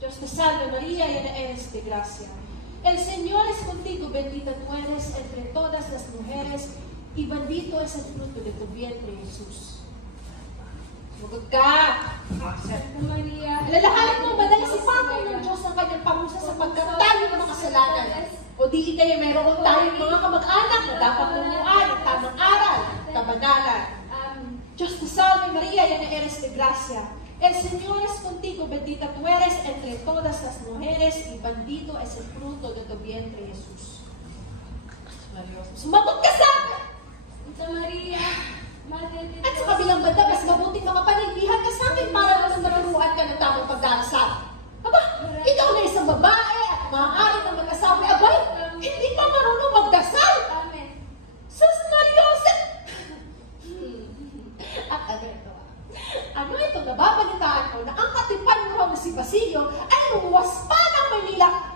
Dios te salve María, llena eres de gracia. El Señor es contigo, bendita tú eres entre todas las mujeres, y bendito es el fruto de tu vientre, Jesús. Sumagot ka! Santa Maria, Alalahanin mo, madalasipakan ng Diyos ang kanyang parusa sapagkat tayo ng mga kasalanan. O di kayo meron tayong mga kamag-anak na dapat tumuan ng tamang aral, kabanalan. Diyos te salve María, llena eres de gracia. El Señor es contigo, bendita tú eres entre todas las mujeres, y bendito es el fruto de tu vientre, Jesús. Sumagot ka sa akin! Santa Maria, Madre de At sa Dios, kabilang banda, mas mabuting makapanaybihan ka sa akin para naman maturuan ka ng tamang pagdarasal. Aba, ikaw na isang babae at maaari ng mag-asawa. Abay, hindi pa marunong magdasal. Amen. Sus Mariosep! At ano ito? Ano ito? Nababalitaan ko na ang katipan mo na si Basilio ay lumuwas pa ng Manila